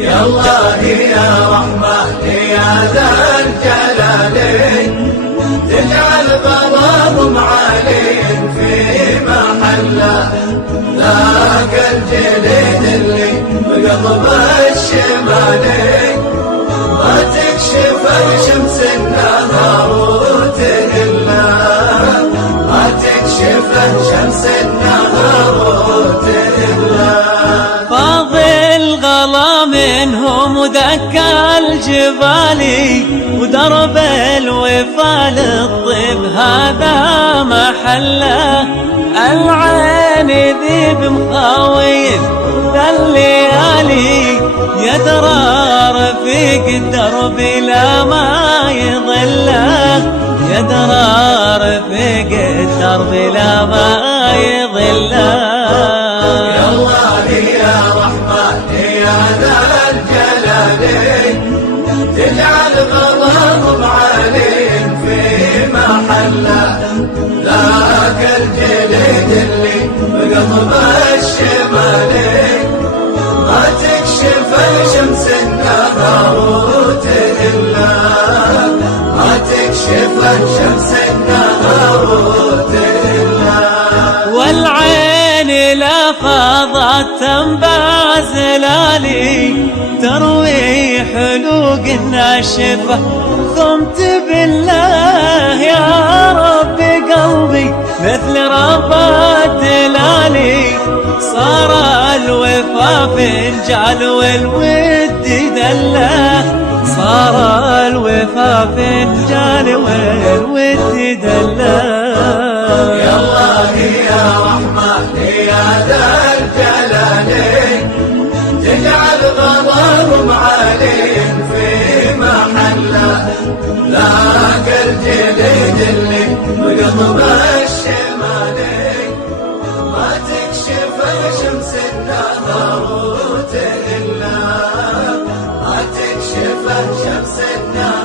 يا الله يا رحمن يا ذا الجلال تجعل ظلام علي في محله ذاك الجليد اللي بقلب الشمالي ما تكشف شمس النهار وتهله ما تكشف شمس النهار وتهله فاضل غلا منهم ودكا الجبالي ودرب الوفا للطيب هذا محله العين ذيب مخاوين ذا الليالي يدرى رفيق الدرب لا ما يضله يدرى رفيق الدرب لا ما يضله يا الله يا رحمن يا ذا الجلال تجعل ظلام علي في محله ذاك الجليد اللي بقلب الشمالي ما تكشف شمس النهار وتهله ما تكشف شمس النهار وتهله والعين لا فاضت تنبع زلالي تروي حلوق الناشفة ثم بالله يا رب قلبي مثل ربات دلالي صار الوفا فنجال والود دله صار الوفا فنجال والود دله يا الله يا رحمن يا ذا الجلال تجعل ظلام علي في محله ذاك الجليد اللي بقلب الشمالي ما تكشف شمس النهار وتهله ما تكشف شمس النهار